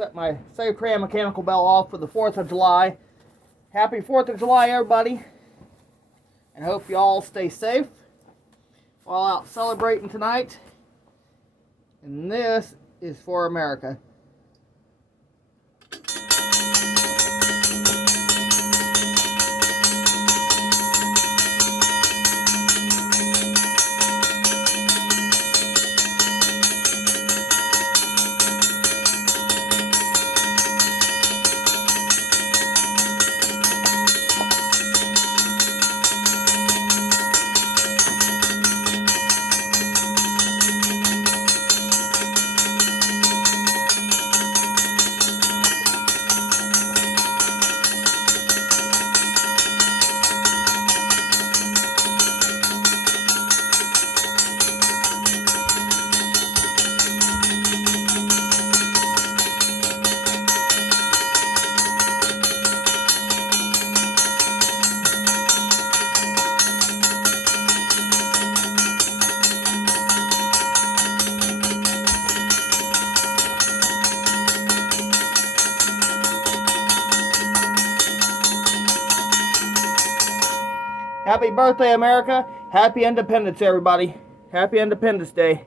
set my Safetran mechanical bell off for the 4th of July. Happy 4th of July, everybody. And hope you all stay safe while out celebrating tonight. And this is for America. Happy birthday, America. Happy Independence, everybody. Happy Independence Day.